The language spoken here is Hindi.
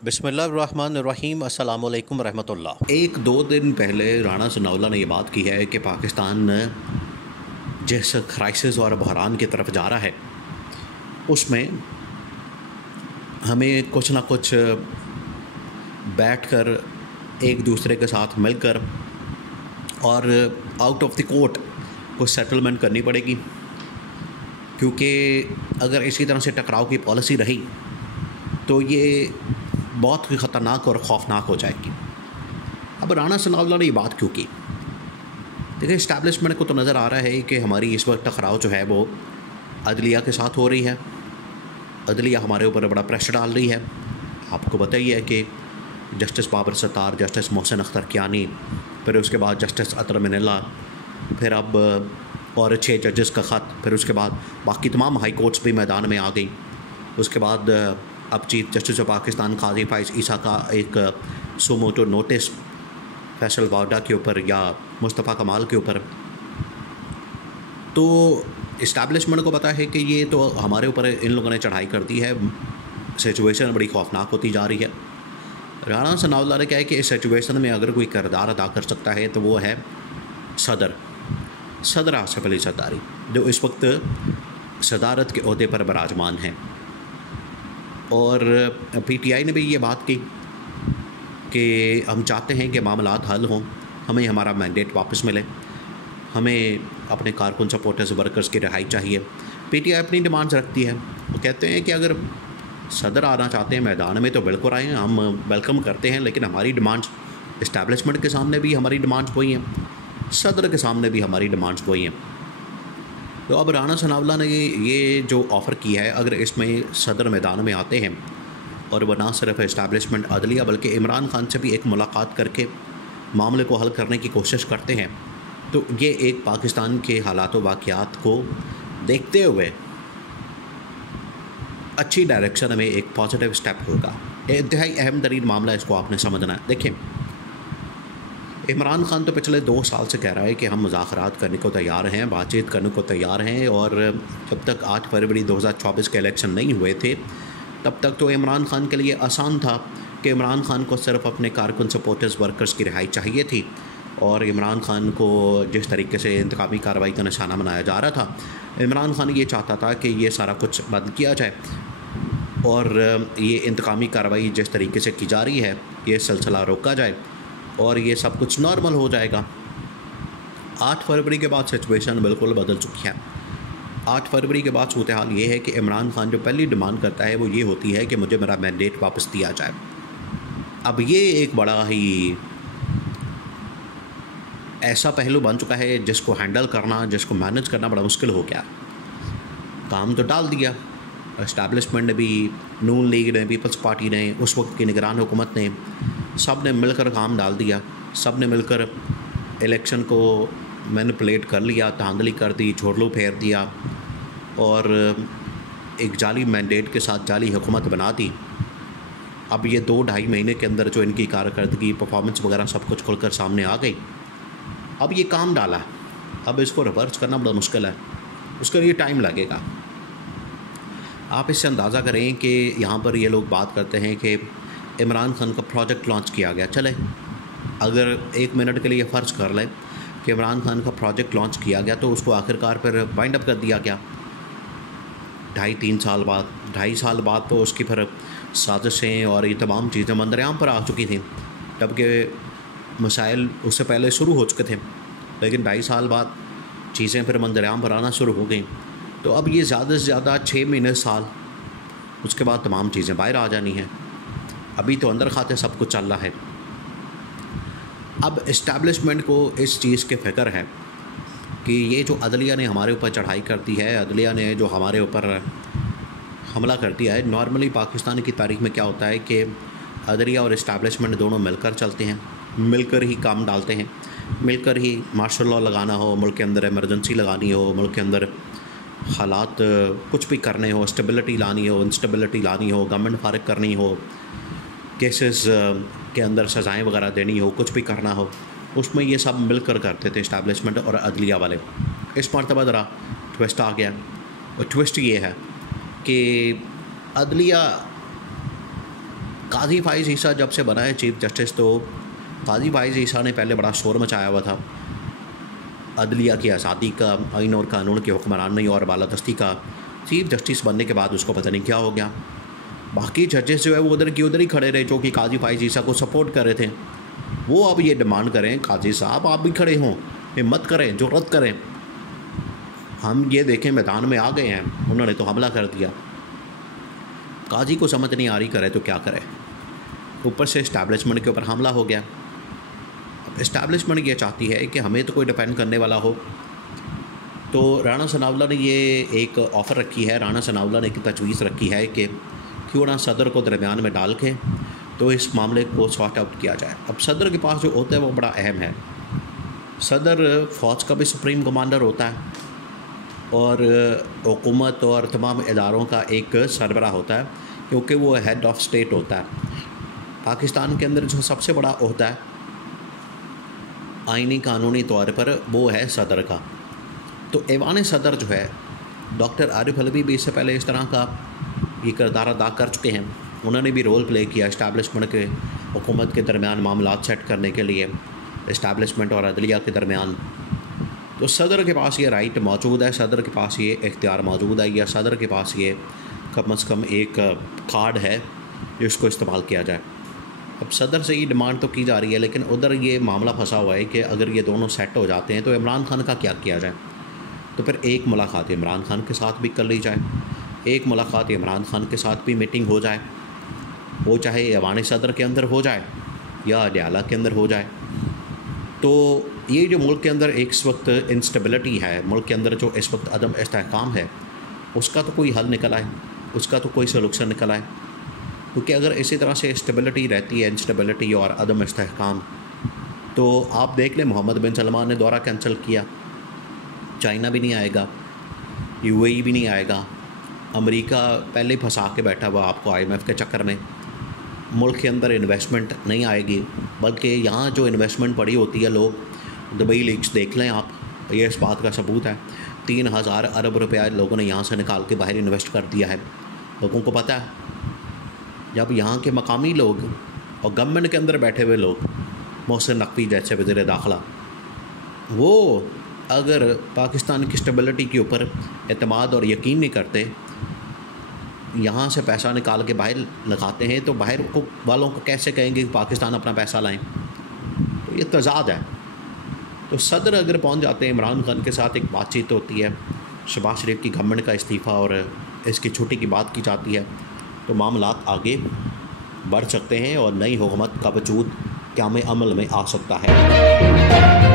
बिस्मिल्लाहिर्रहमानिर्रहीम अस्सलाम वालेकुम रहमतुल्लाह। एक दो दिन पहले राणा सनाउल्लाह ने ये बात की है कि पाकिस्तान जिस क्राइसिस और बहरान की तरफ जा रहा है उसमें हमें कुछ ना कुछ बैठकर एक दूसरे के साथ मिलकर और आउट ऑफ द कोर्ट कुछ सेटलमेंट करनी पड़ेगी, क्योंकि अगर इसी तरह से टकराव की पॉलिसी रही तो ये बहुत ही ख़तरनाक और ख़ौफनाक हो जाएगी। अब राणा सनाउल्लाह ने ये बात क्यों की? देखिए, इस्टेब्लिशमेंट को तो नज़र आ रहा है कि हमारी इस वक्त टकराव जो है वो अदलिया के साथ हो रही है। अदलिया हमारे ऊपर बड़ा प्रेशर डाल रही है। आपको पता ही है कि जस्टिस बाबर सत्तार, जस्टिस मोहसिन अख्तर कियानी, फिर उसके बाद जस्टिस अतर मिनल्ला, फिर अब और 6 जजेस का ख़त, फिर उसके बाद बाकी तमाम हाई कोर्ट्स भी मैदान में आ गई। उसके बाद अब चीफ जस्टिस ऑफ पाकिस्तान काजी फाइज ईसा का एक सुमोटो नोटिस फैसल वाडा के ऊपर या मुस्तफ़ा कमाल के ऊपर। तो इस्टेब्लिशमेंट को पता है कि ये तो हमारे ऊपर इन लोगों ने चढ़ाई कर दी है, सिचुएशन बड़ी ख़ौफनाक होती जा रही है। राणा सनाउल्लाह ने कहा है कि इस सिचुएशन में अगर कोई किरदार अदा कर सकता है तो वो है सदर आसिफ अली जरदारी, जो इस वक्त सदारत के ओहदे पर बराजमान हैं। और पीटीआई ने भी ये बात की कि हम चाहते हैं कि मामलात हल हों, हमें हमारा मैंडेट वापस मिले, हमें अपने कारकुन सपोर्टर्स वर्कर्स की रिहाई चाहिए। पीटीआई अपनी डिमांड्स रखती है। वो कहते हैं कि अगर सदर आना चाहते हैं मैदान में तो बिल्कुल आएँ, हम वेलकम करते हैं, लेकिन हमारी डिमांड्स इस्टेब्लिशमेंट के सामने भी हमारी डिमांड्स वही हैं, सदर के सामने भी हमारी डिमांड्स वही हैं। तो अब राणा सनाउल्लाह ने ये जो ऑफ़र किया है, अगर इसमें सदर मैदान में आते हैं और वह ना सिर्फ इस्टेब्लिशमेंट अदलिया बल्कि इमरान खान से भी एक मुलाकात करके मामले को हल करने की कोशिश करते हैं, तो ये एक पाकिस्तान के हालात व वाक़यात को देखते हुए अच्छी डायरेक्शन में एक पॉजिटिव स्टेप होगा। इंतहाई अहम तरीन मामला, इसको आपने समझना है। देखिए, इमरान खान तो पिछले 2 साल से कह रहा है कि हम मुज़ाकरात करने को तैयार हैं, बातचीत करने को तैयार हैं, और जब तक 8 फरवरी 2024 के इलेक्शन नहीं हुए थे तब तक तो इमरान खान के लिए आसान था कि इमरान खान को सिर्फ अपने कारकुन सपोर्टर्स वर्कर्स की रिहाई चाहिए थी। और इमरान खान को जिस तरीके से इंतकामी कार्रवाई का निशाना बनाया जा रहा था, इमरान खान ये चाहता था कि ये सारा कुछ बंद किया जाए और ये इंतकामी कार्रवाई जिस तरीके से की जा रही है ये सिलसिला रोका जाए और ये सब कुछ नॉर्मल हो जाएगा। 8 फरवरी के बाद सिचुएशन बिल्कुल बदल चुकी है। 8 फरवरी के बाद सूरत हाल ये है कि इमरान खान जो पहली डिमांड करता है वो ये होती है कि मुझे मेरा मैंडेट वापस दिया जाए। अब ये एक बड़ा ही ऐसा पहलू बन चुका है जिसको हैंडल करना, जिसको मैनेज करना बड़ा मुश्किल हो गया। काम तो डाल दिया इस्टेब्लिशमेंट ने भी, नून लीग ने, पीपल्स पार्टी ने, उस वक्त की निगरान हुकूमत ने, सब ने मिलकर काम डाल दिया। सब ने मिलकर इलेक्शन को मैनिपुलेट कर लिया, धांधली कर दी, झोरलू फेर दिया और एक जाली मैंडेट के साथ जाली हुकूमत बना दी। अब ये 2-2.5 महीने के अंदर जो इनकी कारकर्दगी, परफॉर्मेंस वगैरह सब कुछ खुलकर सामने आ गई। अब ये काम डाला, अब इसको रिवर्स करना बड़ा मुश्किल है, उसके लिए टाइम लगेगा। आप इससे अंदाज़ा करें कि यहाँ पर ये लोग बात करते हैं कि इमरान खान का प्रोजेक्ट लॉन्च किया गया। चले, अगर 1 मिनट के लिए फ़र्ज़ कर लें कि इमरान खान का प्रोजेक्ट लॉन्च किया गया तो उसको आखिरकार फिर वाइंड अप कर दिया गया 2.5-3 साल बाद। 2.5 साल बाद तो उसकी फिर साजिशें और ये तमाम चीज़ें मंदरआम पर आ चुकी थीं, जबकि मसाइल उससे पहले शुरू हो चुके थे, लेकिन 2.5 साल बाद चीज़ें फिर मंदरआम पर आना शुरू हो गई। तो अब ये ज़्यादा से ज़्यादा 6 महीने, साल, उसके बाद तमाम चीज़ें बाहर आ जानी हैं। अभी तो अंदर खाते सब कुछ चल रहा है। अब इस्टेब्लिशमेंट को इस चीज़ के फ़िक्र है कि ये जो अदलिया ने हमारे ऊपर चढ़ाई कर दी है, अदलिया ने जो हमारे ऊपर हमला कर दिया है। नॉर्मली पाकिस्तान की तारीख़ में क्या होता है कि अदलिया और इस्टेब्लिशमेंट दोनों मिलकर चलते हैं, मिलकर ही काम डालते हैं, मिलकर ही मार्शल लॉ लगाना हो, मुल्क के अंदर इमरजेंसी लगानी हो, मुल्क के अंदर हालात कुछ भी करने हो, स्टेबिलिटी लानी हो, इंस्टेबिलिटी लानी हो, गवर्नमेंट फारिग करनी हो, केसेस के अंदर सज़ाएं वगैरह देनी हो, कुछ भी करना हो, उसमें ये सब मिलकर करते थे इस्टेब्लिशमेंट और अदलिया वाले। इस मरतबा ज़रा ट्विस्ट आ गया, और ट्विस्ट ये है कि अदलिया काजी फाइज़ ईसा जब से बना है चीफ जस्टिस, तो काजी फाइज़ ईसा ने पहले बड़ा शोर मचाया हुआ था अदलिया की आज़ादी का, आइन और कानून की हुक्मरानी और बालादस्ती का। चीफ जस्टिस बनने के बाद उसको पता नहीं क्या हो गया। बाकी जजेस जो है वो उधर की उधर ही खड़े रहे, जो कि काजी फाइज़ ईसा को सपोर्ट कर रहे थे। वो अब ये डिमांड करें, काजी साहब आप भी खड़े हों, हिम्मत करें, जुर्रत करें, हम ये देखें मैदान में आ गए हैं, उन्होंने तो हमला कर दिया। काजी को समझ नहीं आ रही करे तो क्या करे, ऊपर से इस्टेब्लिशमेंट के ऊपर हमला हो गया। अब इस्टेब्लिशमेंट ये चाहती है कि हमें तो कोई डिफेंड करने वाला हो, तो राणा सनाउल्लाह ने ये एक ऑफ़र रखी है, राणा सनाउल्लाह ने एक तजवीज़ रखी है कि क्यों ना सदर को दरमियान में डाल के तो इस मामले को सॉर्ट आउट किया जाए। अब सदर के पास जो होता है वो बड़ा अहम है। सदर फ़ौज का भी सुप्रीम कमांडर होता है और हुकूमत और तमाम इदारों का एक सरबराह होता है, क्योंकि वो हेड ऑफ़ स्टेट होता है। पाकिस्तान के अंदर जो सबसे बड़ा होता है आइनी कानूनी तौर पर वो है सदर का। तो ऐवान सदर जो है, डॉक्टर आरिफ अलवी भी इससे पहले इस तरह का ये किरदार अदा कर चुके हैं। उन्होंने भी रोल प्ले किया इस्टेब्लिशमेंट के हुकूमत के दरमियान मामला सेट करने के लिए, इस्टेब्लिशमेंट और अदलिया के दरमियान। तो सदर के पास ये राइट मौजूद है, सदर के पास ये इख्तियार मौजूद है, या सदर के पास ये कम से कम एक कार्ड है जिसको इस्तेमाल किया जाए। अब सदर से ये डिमांड तो की जा रही है, लेकिन उधर ये मामला फंसा हुआ है कि अगर ये दोनों सेट हो जाते हैं तो इमरान खान का क्या किया जाए। तो फिर एक मुलाकात इमरान खान के साथ भी कर ली जाए, एक मुलाकात इमरान खान के साथ भी मीटिंग हो जाए, वो चाहे ऐवान सदर के अंदर हो जाए या अडयाला के अंदर हो जाए। तो ये जो मुल्क के अंदर एक इस वक्त इंस्टेबिलिटी है, मुल्क के अंदर जो इस वक्त अदम इस्तेहकाम है, उसका तो कोई हल निकल आए, उसका तो कोई सलूशन निकल आए। क्योंकि अगर इसी तरह से स्टेबिलिटी रहती है, इंस्टेबिलिटी और अदम इस्तेहकाम, तो आप देख लें मोहम्मद बिन सलमान ने दौरा कैंसिल किया, चाइना भी नहीं आएगा, यूएई भी नहीं आएगा, अमेरिका पहले ही फंसा के बैठा हुआ आपको IMF के चक्कर में, मुल्क के अंदर इन्वेस्टमेंट नहीं आएगी, बल्कि यहाँ जो इन्वेस्टमेंट पड़ी होती है, लोग दुबई लीक्स देख लें आप, ये इस बात का सबूत है। 3000 अरब रुपया लोगों ने यहाँ से निकाल के बाहर इन्वेस्ट कर दिया है। लोगों को पता है, जब यहाँ के मकामी लोग और गवर्नमेंट के अंदर बैठे हुए लोग, मोहसिन नकवी जैसे वज़ीर दाखिला, वो अगर पाकिस्तान की स्टेबिलिटी के ऊपर एतमाद और यकीन नहीं करते, यहाँ से पैसा निकाल के बाहर लगाते हैं, तो बाहर को वालों को कैसे कहेंगे कि पाकिस्तान अपना पैसा लाएं। तो ये तजाद है। तो सदर अगर पहुँच जाते हैं, इमरान खान के साथ एक बातचीत होती है, शहबाज शरीफ की गवर्नमेंट का इस्तीफ़ा और इसकी छुट्टी की बात की जाती है, तो मामलात आगे बढ़ सकते हैं और नई हुकूमत का वजूद क़याम अमल में आ सकता है।